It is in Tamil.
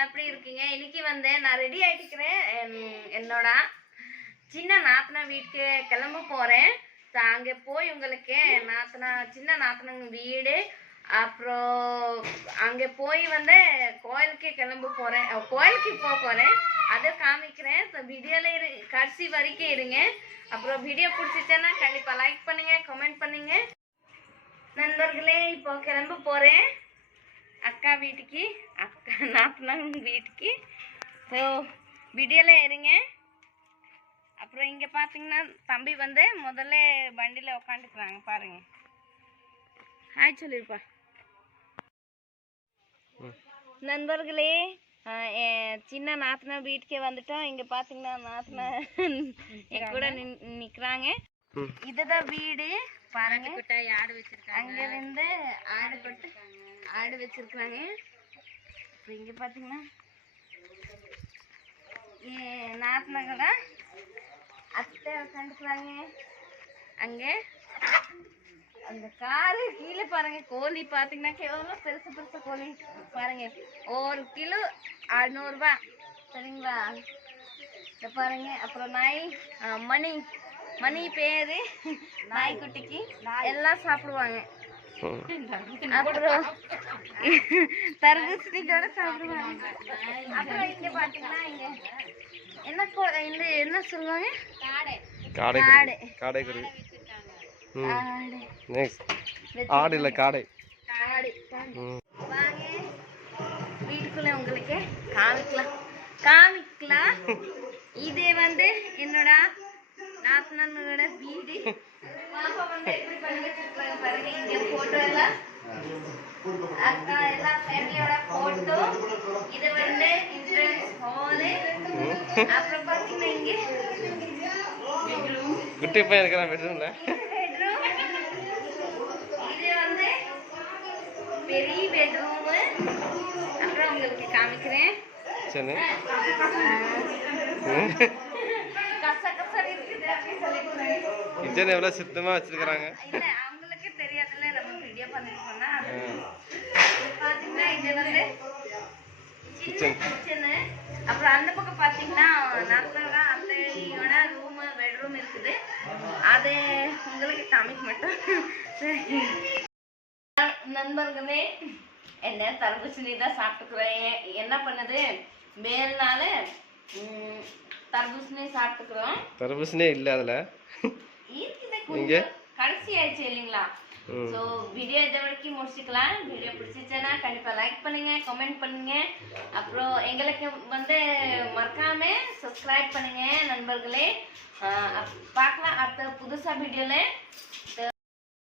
எல்லாரும் எப்படி இருக்கீங்க? இன்னைக்கு வந்து நான் ரெடி ஆயிட்டுக்கிறேன். என்னோட சின்ன நாத்தனா வீட்டுக்கு கிளம்ப போறேன். ஸோ அங்கே போய் உங்களுக்கு நாத்தனா சின்ன நாத்தனங்க வீடு. அப்புறம் அங்கே போய் வந்து கோயிலுக்கு கிளம்ப போறேன். கோயிலுக்கு போக போறேன். அதை காமிக்கிறேன். ஸோ வீடியோல இரு கடைசி வரைக்கும் இருங்க. அப்புறம் வீடியோ பிடிச்சிச்சேன்னா கண்டிப்பா லைக் பண்ணுங்க கமெண்ட் பண்ணுங்க. நண்பர்களே இப்போ கிளம்ப போறேன். அக்கா வீட்டுக்கு அக்கா நாத்தனாங்க வீட்டுக்கு. ஸோ வீடியோல இருங்க அப்புறம் இங்கே பார்த்தீங்கன்னா தம்பி வந்து முதல்ல வண்டியில் உக்காந்துக்கிறாங்க பாருங்க. ஹாய் சொல்லிருப்பா. நண்பர்களே சின்ன நாத்தனா வீட்டுக்கே வந்துட்டோம். இங்கே பார்த்தீங்கன்னா நாத்தனா என் கூட நிக்கிறாங்க. இதுதான் வீடு பாருங்க. ஆடு வச்சிருக்காங்க. அங்க இருந்து ஆடு கொட்டு ஆடு வச்சிருக்காங்க இப்போ இங்க பாத்தீங்கன்னா நாத்தினங்கள அத்தை உட்காந்துக்கிறாங்க அங்க அந்த காரு கீழே பாருங்க. கோழி பாத்தீங்கன்னா எவ்வளோ பெருசு பெருசு கோழி பாருங்க. ஒரு கிலோ அறுநூறுபா. சரிங்களா? இதை பாருங்க. அப்புறம் நாய் மணி. மணி பேரு. நாய்க்குட்டிக்கு எல்லாம் சாப்பிடுவாங்க. அப்புறம் தர்பூசணிக்கோட சாப்பிடுவாங்க. அப்புறம் இங்க பாத்தீங்கன்னா இங்க என்ன இந்த என்ன சொல்லுவாங்க? காடை. காடை. காடை கறி ம். காடை. நெக்ஸ்ட் ஆடு இல்லை காடை. காடை. காடை. ம். வாங்க. வீட்டுக்குள்ள உங்களுக்கு காமிக்கலாம். காமிக்கலாம். இது வந்து என்னோட நாத்தனோட வீடு பாப்பா வந்து எப்படி பண்ணி வச்சிருக்காங்க பாருங்க இங்க போட்டோ எல்லாம் அக்கா எல்லாம் ஃபேமிலியோட போட்டோ இது வந்து இன்ட்ரன்ஸ் ஹாலு அப்புறம் பாத்தீங்கன்னா இங்க குட்டி பையன் இருக்கிறான் பெட்ரூம்ல பெரிய பெட்ரூம் அப்புறம் உங்களுக்கு காமிக்கிறேன். சரி கிச்சன் எவ்வளோ சுத்தமாக வச்சிருக்கிறாங்க? அவங்களுக்கு தெரியாதுல்ல நம்ம வீடியோ அது ம். இது வந்து. கிச்சனு அப்புறம் அந்த பக்கம் பாத்தீங்கன்னா நாத்தோட அத்தையோட ரூம் பெட்ரூம் இருக்குது. அது உங்களுக்கு காமிக்க மட்டும். நண்பர்களே என்ன தர்பூசணி தான் சாப்பிட்டுக்கிறேன். என்ன பண்ணுது? மேல்னால தர்பூசணி சாப்பிட்டுக்கிறோம். தர்பூசணியே இல்லை அதில். இருக்குது கடைசி ஆயிடுச்சு இல்லைங்களா? ஸோ வீடியோ இதை வரைக்கும் முடிச்சுக்கலாம்? வீடியோ பிடிச்சிச்சுன்னா கண்டிப்பாக லைக் பண்ணுங்க கமெண்ட் பண்ணுங்க. அப்புறம் எங்களுக்கு வந்து மறக்காம சப்ஸ்கிரைப் பண்ணுங்க நண்பர்களே. ஆஹ் பார்க்கலாம். அடுத்த புதுசாக வீடியோவில்